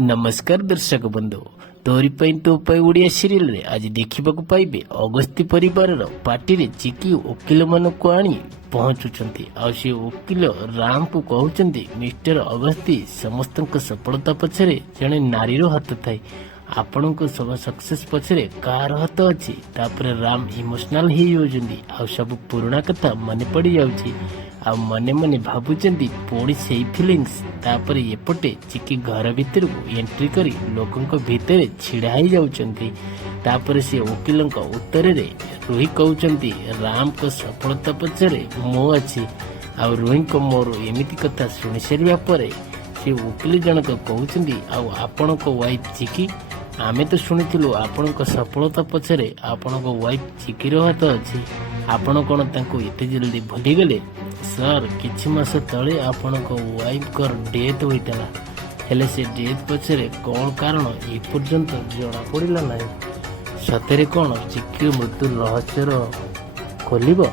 नमस्कार दर्शक बंधु तोरी तो ओडिया सीरियल रे आज देखा पाइबे अगस्ती परिवार पार्टी रे चिकी वकिल मान को आनी पहुंचुंट से वकिल राम को कहते मिस्टर अगस्ती समस्त सफलता पछरे जड़े नारी हाथ थाए आपण सब सक्सेस पछरे कार हाथ अच्छी तापर राम इमोशनल हो सब पुराणा कथा मन पड़ जाऊँगी आ मने मने भावुंट पुणी से फिलिंग्स तापर एपटे चिकी घर भितर को एंट्री करी लोकों भितर छिड़ा ही जाउचंती तापर से वकिल उत्तर रे रोही कहते राम को सफलता पछरे मो अच्छी आ रोही को मोर एमती कथा शुणी सारा पर से वकिल जनक कहते आपण वाइफ चिकी आमे तो शुणिलु आपण सफलता पछरे आपण वाइफ चिकीर हाथ अच्छी आपण कौन एते जल्दी भूलीगले सर किछि मास तले आपण वाइफ कर डेथ होता हेले से डेथ पछरे कौन कारण ए पर्यंत जना पड़ा ना सतरे कौन चिकी मृत्यु रहस्य खोलिबो।